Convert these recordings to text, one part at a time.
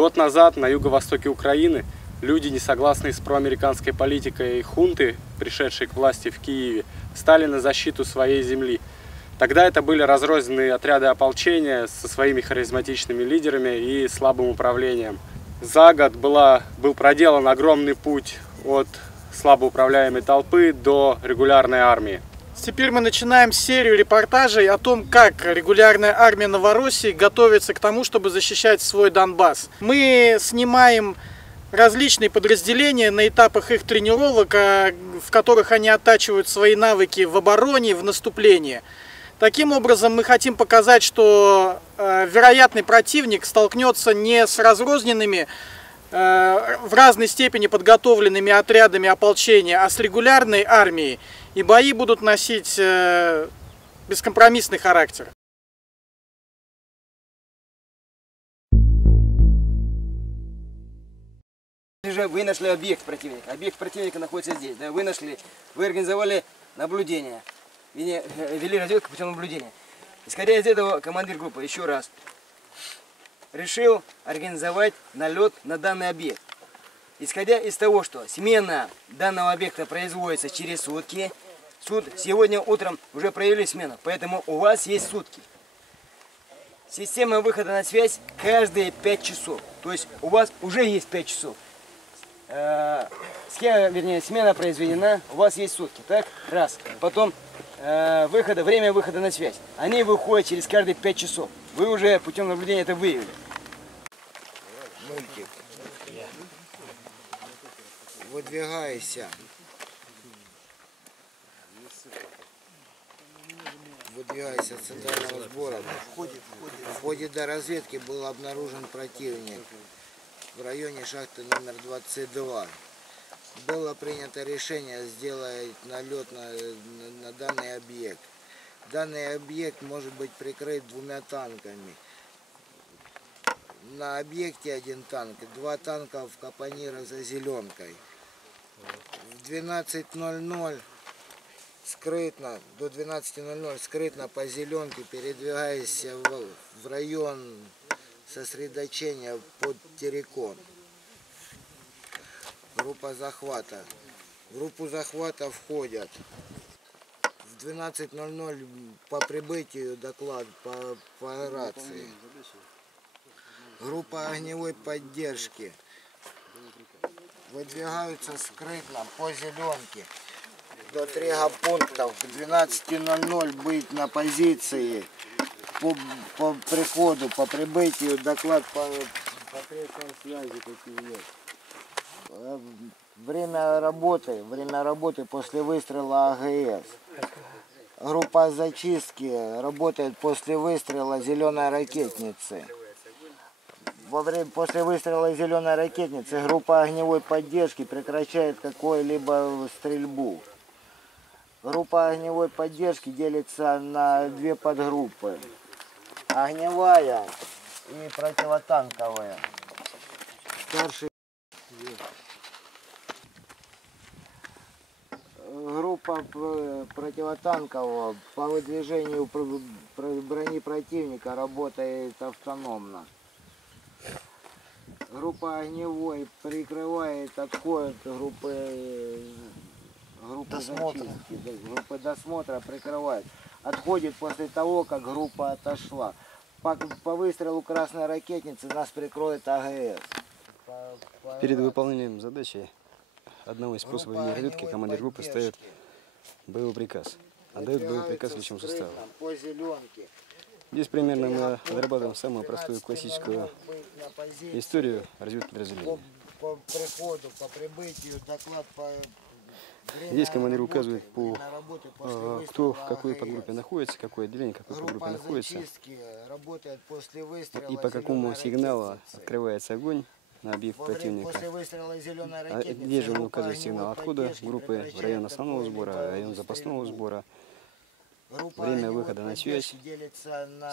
Год назад на юго-востоке Украины люди, не согласные с проамериканской политикой хунты, пришедшей к власти в Киеве, встали на защиту своей земли. Тогда это были разрозненные отряды ополчения со своими харизматичными лидерами и слабым управлением. За год был проделан огромный путь от слабоуправляемой толпы до регулярной армии. Теперь мы начинаем серию репортажей о том, как регулярная армия Новороссии готовится к тому, чтобы защищать свой Донбасс. Мы снимаем различные подразделения на этапах их тренировок, в которых они оттачивают свои навыки в обороне, в наступлении. Таким образом, мы хотим показать, что вероятный противник столкнется не с разрозненными, в разной степени подготовленными отрядами ополчения, а с регулярной армией. И бои будут носить бескомпромиссный характер. Вы нашли объект противника. Объект противника находится здесь. Да? Вы организовали наблюдение. Вели разведку путем наблюдения. Исходя из этого, командир группы еще раз решил организовать налет на данный объект. Исходя из того, что смена данного объекта производится через сутки, сегодня утром уже провели смену, поэтому у вас есть сутки. Система выхода на связь каждые 5 часов. То есть у вас уже есть 5 часов. Смена произведена, у вас есть сутки. Так? Раз. Потом время выхода на связь. Они выходят через каждые 5 часов. Вы уже путем наблюдения это выявили. Мультик. Выдвигайся. Выдвигайся от центрального сбора. В ходе до разведки был обнаружен противник в районе шахты номер 22. Было принято решение сделать налет на данный объект. Данный объект может быть прикрыт 2 танками. На объекте 1 танк, 2 танка в капонирах за зеленкой. В 12:00 скрытно, до 12:00 скрытно по зеленке передвигаясь в район сосредоточения под Терекон. Группа захвата. В группу захвата входят в 12:00 по прибытию доклад по рации. Группа огневой поддержки выдвигаются скрытно по зеленке до 3 пунктов. К 12:00 быть на позиции. По приходу, по прибытию доклад по средствам связи какие есть. Время работы после выстрела АГС. Группа зачистки работает после выстрела зеленой ракетницы. После выстрела зеленой ракетницы группа огневой поддержки прекращает какую-либо стрельбу. Группа огневой поддержки делится на 2 подгруппы. Огневая и противотанковая. Старший. Группа противотанкового по выдвижению брони противника работает автономно. Группа огневой прикрывает отход группы досмотра прикрывает. Отходит после того, как группа отошла. По выстрелу красной ракетницы нас прикроет АГС. Перед выполнением задачи одного из способов разведки командир группы ставит боевой приказ. Отдает боевой приказ личному составу. Здесь примерно мы отрабатываем самую простую классическую историю разведки подразделения. По приходу, по прибытию, доклад по... Здесь командир указывает, кто в какой подгруппе находится, какое отделение, какой подгруппе находится, и по какому сигналу открывается огонь на объект противника. Здесь же он указывает сигнал отхода группы в район основного сбора, район запасного сбора, время выхода на связь,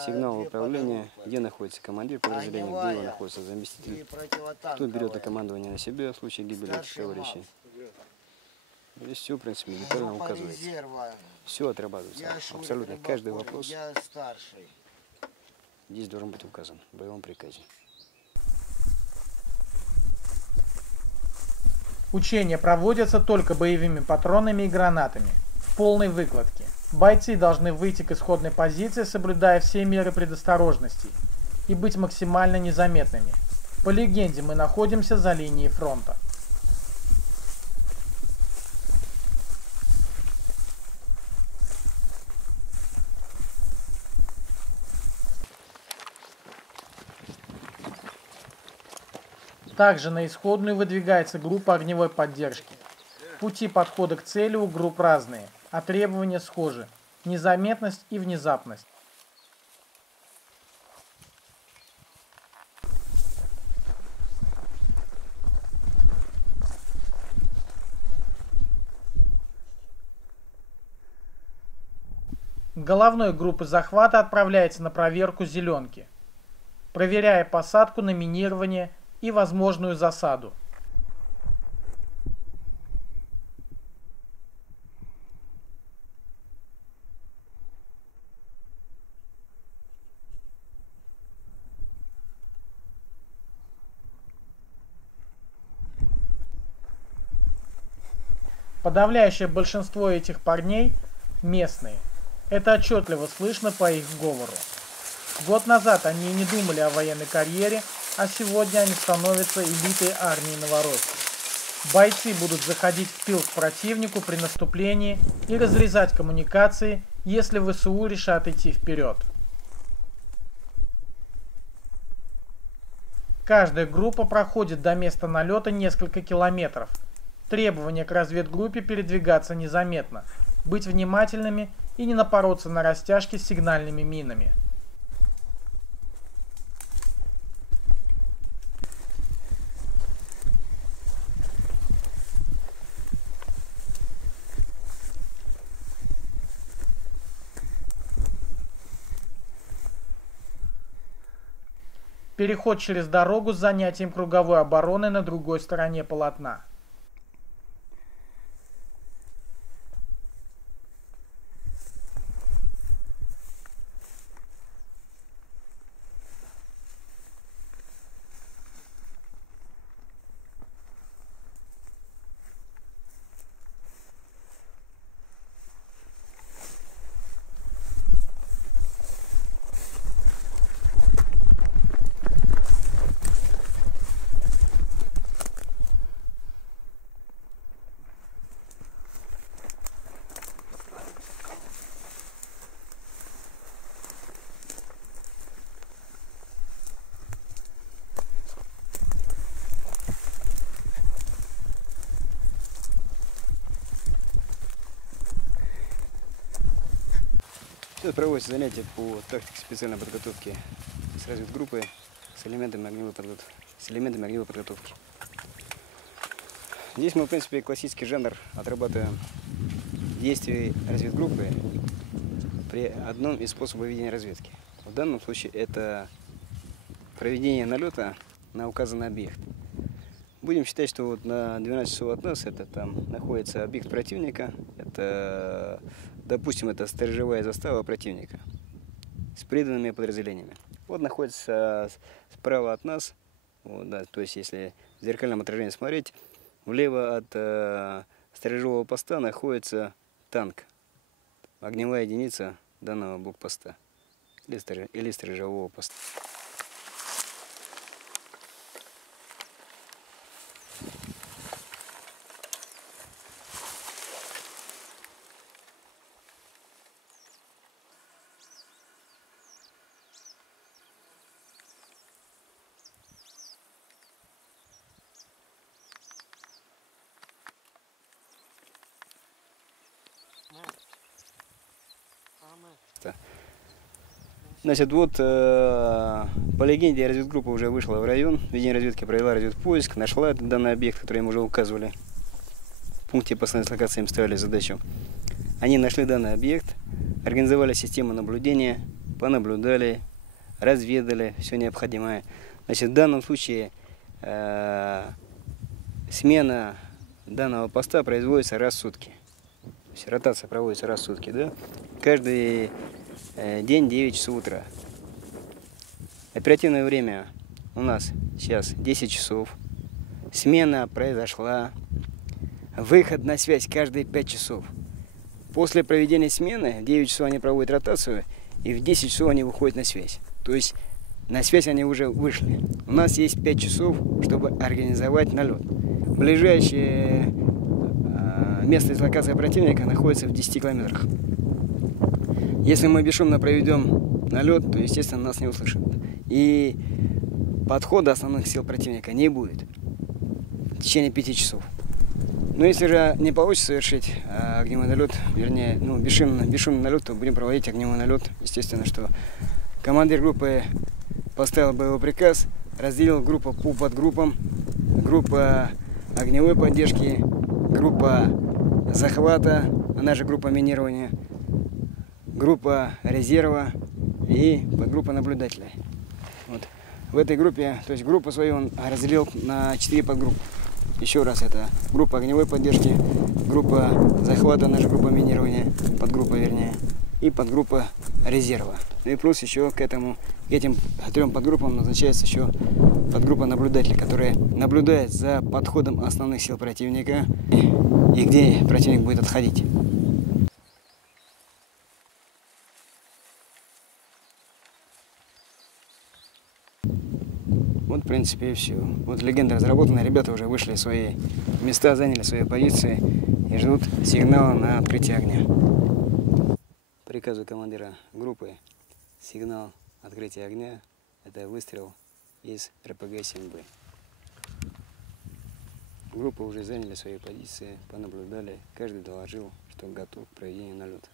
сигнал управления, где находится командир подразделения, где его находится заместитель, кто берет это командование на себя в случае гибели товарищей. Здесь все, в принципе, детально указывается. Все отрабатывается. Абсолютно каждый вопрос здесь должен быть указан в боевом приказе. Учения проводятся только боевыми патронами и гранатами, в полной выкладке. Бойцы должны выйти к исходной позиции, соблюдая все меры предосторожности, и быть максимально незаметными. По легенде, мы находимся за линией фронта. Также на исходную выдвигается группа огневой поддержки. Пути подхода к цели у групп разные, а требования схожи – незаметность и внезапность. Головной группы захвата отправляется на проверку зеленки, проверяя посадку на минирование и возможную засаду. Подавляющее большинство этих парней местные. Это отчетливо слышно по их говору. Год назад они и не думали о военной карьере, а сегодня они становятся элитой армии Новороссии. Бойцы будут заходить в тыл к противнику при наступлении и разрезать коммуникации, если ВСУ решат идти вперед. Каждая группа проходит до места налета несколько километров. Требование к разведгруппе передвигаться незаметно, быть внимательными и не напороться на растяжки с сигнальными минами. Переход через дорогу с занятием круговой обороны на другой стороне полотна. Тут проводятся занятия по тактике специальной подготовки с разведгруппой, с элементами огневой подготовки. Здесь мы, в принципе, классический жанр отрабатываем действий разведгруппы при одном из способов ведения разведки. В данном случае это проведение налета на указанный объект. Будем считать, что вот на 12 часов от нас это там находится объект противника. Это, допустим, это сторожевая застава противника с приданными подразделениями. Вот находится справа от нас, вот, да, то есть если в зеркальном отражении смотреть, влево от сторожевого поста находится танк, огневая единица данного блокпоста или сторожевого поста. Значит, вот по легенде разведгруппа уже вышла в район, ведение разведки провела разведпоиск, нашла данный объект, который им уже указывали. В пункте постоянной дислокации им ставили задачу. Они нашли данный объект, организовали систему наблюдения, понаблюдали, разведали все необходимое. Значит, в данном случае смена данного поста производится раз в сутки. То есть ротация проводится раз в сутки, да? Каждый день 9 часов утра. Оперативное время у нас сейчас 10 часов. Смена произошла. выход на связь каждые 5 часов. После проведения смены в 9 часов они проводят ротацию, и в 10 часов они выходят на связь. То есть на связь они уже вышли. У нас есть 5 часов, чтобы организовать налет. Ближайшее место дислокации противника находится в 10 километрах. Если мы бесшумно проведем налет, то, естественно, нас не услышат. И подхода основных сил противника не будет в течение 5 часов. Но если же не получится совершить огневой налет, вернее, бесшумный налет, то будем проводить огневой налет. Естественно, что командир группы поставил боевой приказ, разделил группу по подгруппам. Группа огневой поддержки, группа захвата, она же группа минирования, группа резерва и подгруппа наблюдателей. Вот. В этой группе, то есть группу свою он разделил на 4 подгруппы. Еще раз, это группа огневой поддержки, группа захвата, она же группа минирования, подгруппа вернее, и подгруппа резерва. И плюс еще к этим 3 подгруппам назначается еще подгруппа наблюдателей, которая наблюдает за подходом основных сил противника и где противник будет отходить. Вот, в принципе, и все. Вот легенда разработана, ребята уже вышли в свои места, заняли свои позиции и ждут сигнала на открытие огня. Приказу командира группы сигнал открытия огня – это выстрел из РПГ-7Б. Группы уже заняли свои позиции, понаблюдали, каждый доложил, что готов к проведению налета.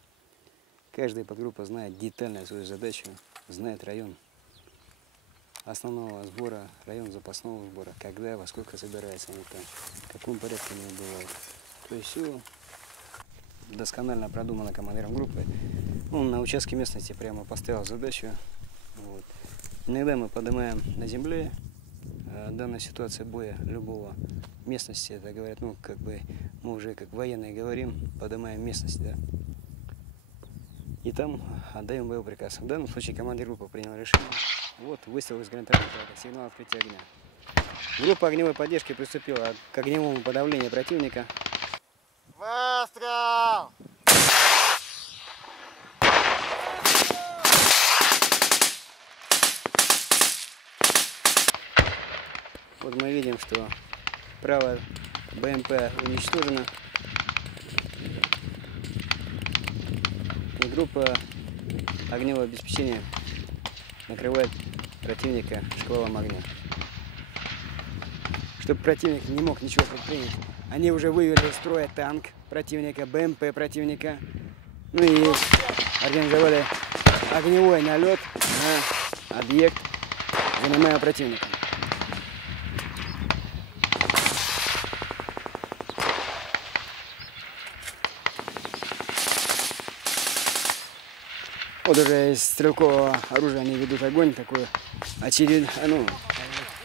Каждая подгруппа знает детально свою задачу, знает район основного сбора, район запасного сбора, когда, во сколько собирается они там, в каком порядке они бывают. То есть все досконально продумано командиром группы. Он на участке местности прямо поставил задачу. Вот. Иногда мы поднимаем на земле данная ситуация боя любого местности, это говорят, ну как бы мы уже как военные говорим, поднимаем местность, да. И там отдаем боевой приказ. В данном случае командир группы принял решение. Вот выстрел из гранатомета, сигнал открытия огня. Группа огневой поддержки приступила к огневому подавлению противника. Выстрел! Вот мы видим, что правая БМП уничтожена. И группа огневого обеспечения накрывает противника шквалом огня. Чтобы противник не мог ничего предпринять, они уже вывели из строя танк противника, БМП противника, ну и организовали огневой налет на объект, занимая противника. Вот уже из стрелкового оружия они ведут огонь, такой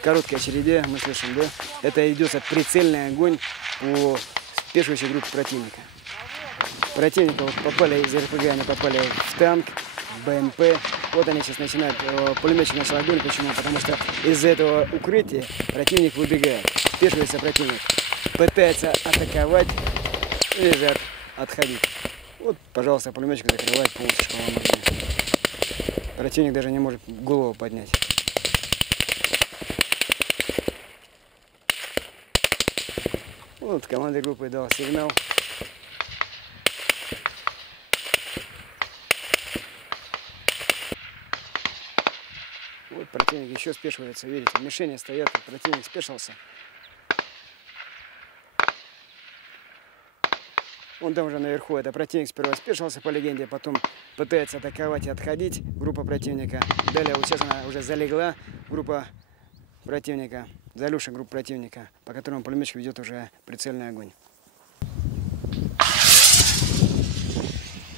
короткой очереди, мы слышим, да? Это ведется прицельный огонь по спешивающей группе противника. Противника вот попали из РПГ, они попали в танк, в БМП. Вот они сейчас начинают, пулеметчик начал огонь. Почему? Потому что из этого укрытия противник выбегает, спешивается противник, пытается атаковать или же отходить. Вот, пожалуйста, пулеметчик закрывает полностью шквалом огня. Противник даже не может голову поднять. Вот командир группы дал сигнал. Вот противник еще спешивается, видите, мишени стоят, противник спешился. Он там уже наверху, это противник сперва спешился по легенде, потом пытается атаковать и отходить, группа противника. Далее вот сейчас она уже залегла, группа противника, залюша группа противника, по которому пулеметчик ведет уже прицельный огонь.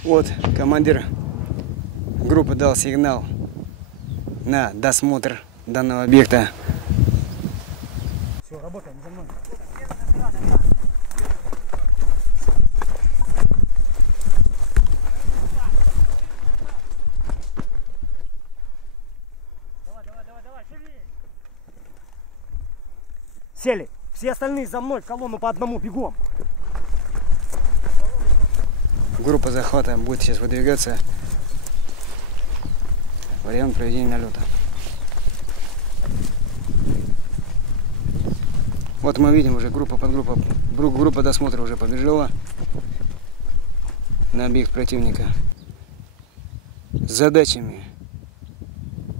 Вот командир группы дал сигнал на досмотр данного объекта. Все, работаем за мной. Сели. Все остальные за мной в колонну по одному, бегом. группа захвата будет сейчас выдвигаться в район проведения налета. Вот мы видим уже группа досмотра уже побежала на объект противника с задачами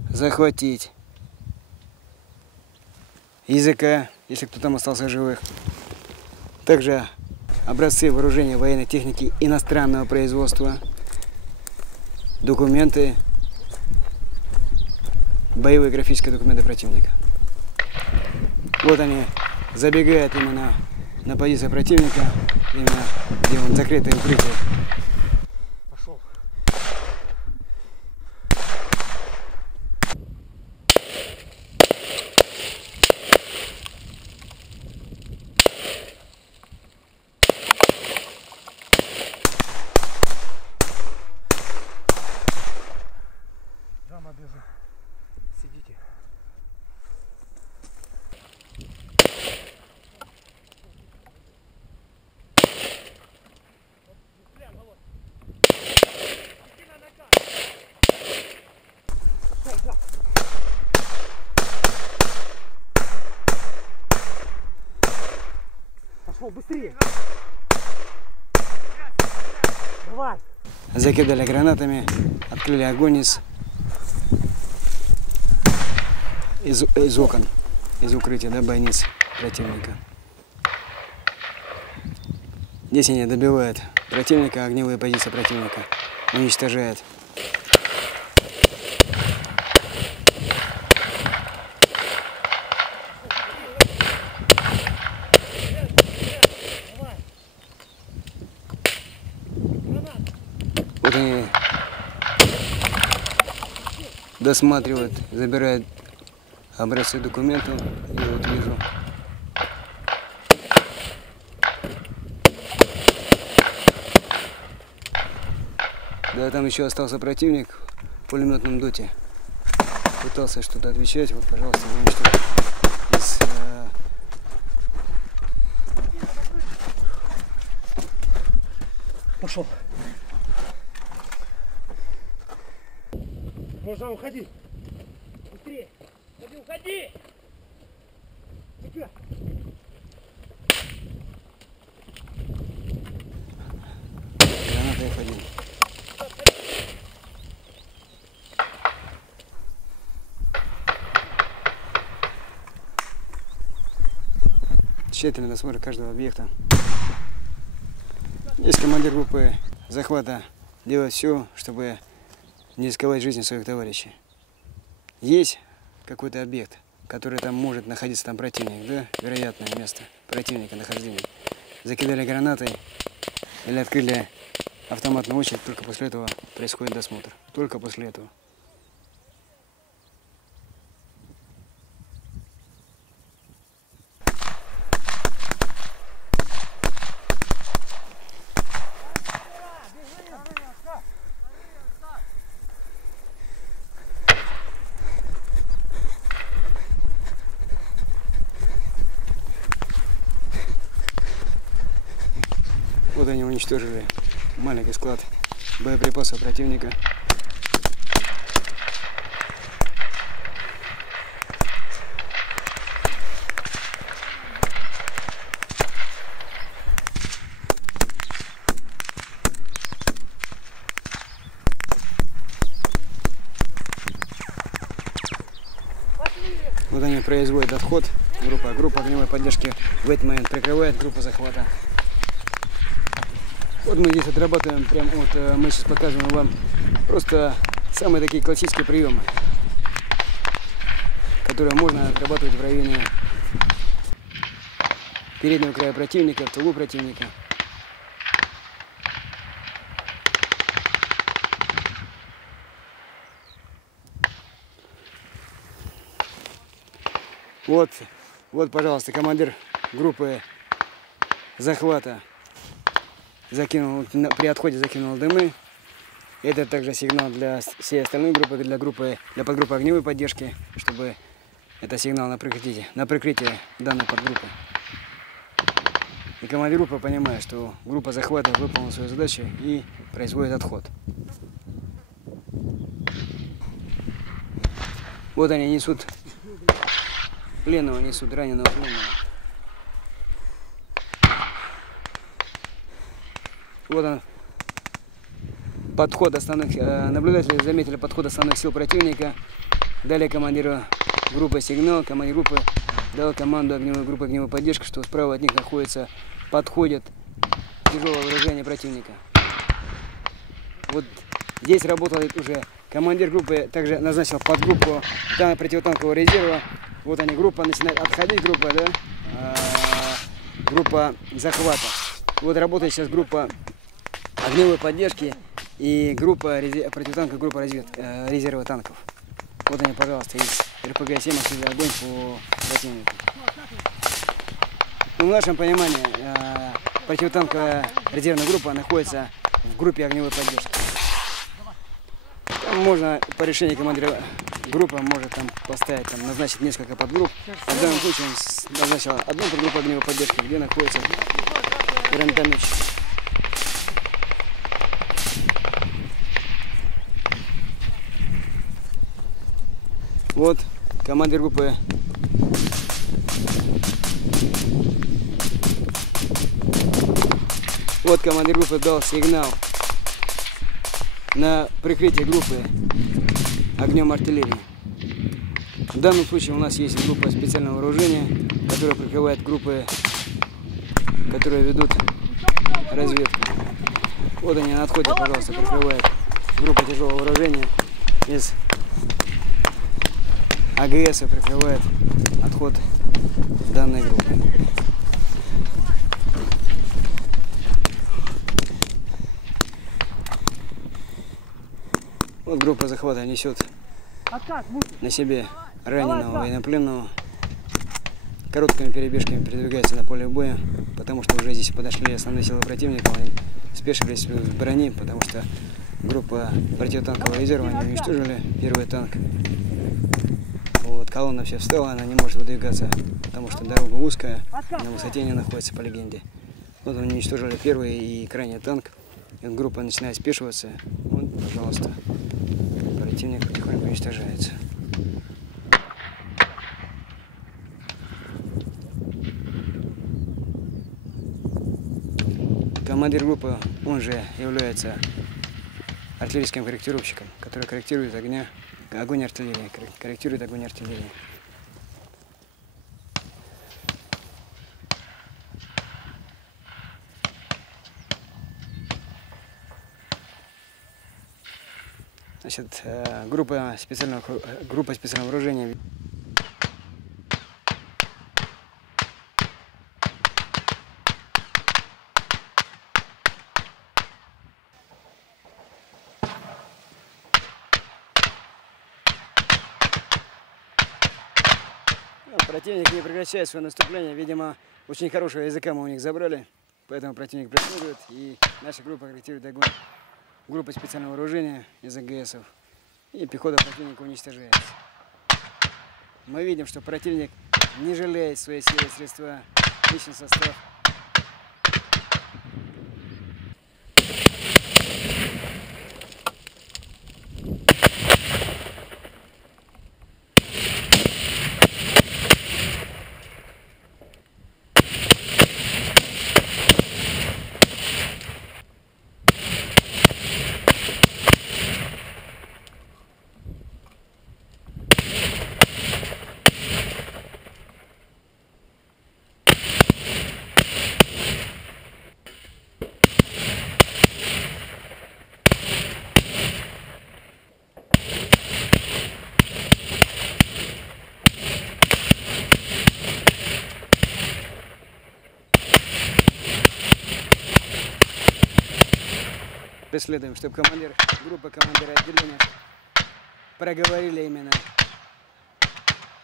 захватить языка, если кто там остался живых, также образцы вооружения военной техники иностранного производства, документы, боевые графические документы противника. Вот они забегают именно на позицию противника, именно где он закрытое укрытие. Пошел. Жама, держи. Сидите. Пошел быстрее. Давай. Закидали гранатами, открыли огонь из окон, из укрытия, да, бойниц противника. Здесь они добивают противника, огневые позиции противника, уничтожают. Вот они досматривают, забирают образцы документов. Я вот вижу. Да, там еще остался противник в пулеметном доте. Пытался что-то отвечать. Вот, пожалуйста, Пошел. Можно уходи. Быстрее. Уходи, уходи. Тебя. Граната F1. Тщательный досмотр каждого объекта. Здесь командир группы захвата делает все, чтобы не рисковать жизнью своих товарищей. Есть какой-то объект, который там может находиться, там противник, да, вероятное место противника нахождения. Закидали гранатой или открыли автоматную очередь, только после этого происходит досмотр. Только после этого. Вот они уничтожили маленький склад боеприпасов противника. Вот они производят отход. Группа огневой поддержки в этот момент прикрывает группу захвата. Вот мы здесь отрабатываем, прям вот мы сейчас показываем вам просто самые такие классические приемы, которые можно отрабатывать в районе переднего края противника, в тылу противника. Вот, пожалуйста, командир группы захвата при отходе закинул дымы. Это также сигнал для всей остальной группы, для подгруппы огневой поддержки, чтобы это сигнал на прикрытие данной подгруппы. И командир группы понимает, что группа захвата выполнила свою задачу и производит отход. Вот они несут пленного, несут раненого пленного. Вот он, подход основных, наблюдатели заметили подход основных сил противника. Далее командиру группы сигнал, командир группы дал команду огневой группы огневой поддержки, что справа от них находится, подходит тяжелое вооружение противника. Вот здесь работает уже командир группы, также назначил подгруппу противотанкового резерва. Вот они, группа начинает отходить, группа, да, группа захвата. Вот работает сейчас группа огневой поддержки и группа противотанковая группа резерва танков. Вот они, пожалуйста, из РПГ-7 открыли огонь по противнику. В нашем понимании противотанковая резервная группа находится в группе огневой поддержки. Там можно по решению командира группы может там поставить, там, назначить несколько подгрупп. В данном случае он назначил одну подгруппу огневой поддержки, где находится гранатометчик. Вот командир группы дал сигнал на прикрытие группы огнем артиллерии. В данном случае у нас есть группа специального вооружения, которая прикрывает группы, которые ведут разведку. Вот они на отходе, пожалуйста, прикрывает группа тяжелого вооружения из АГС, прикрывает отход данной группы. Вот группа захвата несет на себе раненого военнопленного. Короткими перебежками передвигается на поле боя, потому что уже здесь подошли основные силы противника, они спешились в броне, потому что группа противотанкового резерва, они уничтожили первый танк. Вот, колонна вся встала, она не может выдвигаться, потому что дорога узкая, на высоте не находится, по легенде. Вот они уничтожили первый и крайний танк, и вот группа начинает спешиваться. Вот, пожалуйста, противник потихоньку уничтожается. Командир группы, он же является артиллерийским корректировщиком, который корректирует огонь артиллерии, корректирует огонь артиллерии. Значит, группа специального вооружения. Противник не прекращает свое наступление. Видимо, очень хорошего языка мы у них забрали. Поэтому противник преследует. И наша группа корректирует огонь. Группа специального вооружения из АГСов. И пехота противника уничтожается. Мы видим, что противник не жалеет свои силы и средства, личный состав. Преследуем, чтобы командир группы, командиры отделения проговорили именно,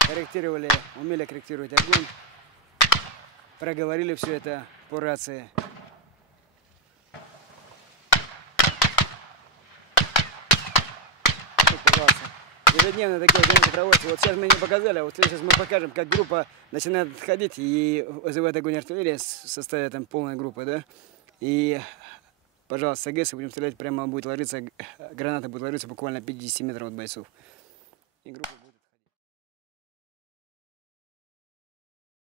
корректировали, умели корректировать огонь, проговорили все это по рации. Вот, пожалуйста, ежедневно такие занятия проводятся. Вот сейчас мы не показали, а вот сейчас мы покажем, как группа начинает отходить и вызывает огонь артиллерии в составе там полной группы, да. И, пожалуйста, с АГС будем стрелять, прямо будет ложиться, граната будет ложиться буквально 50 метров от бойцов. И группа будет...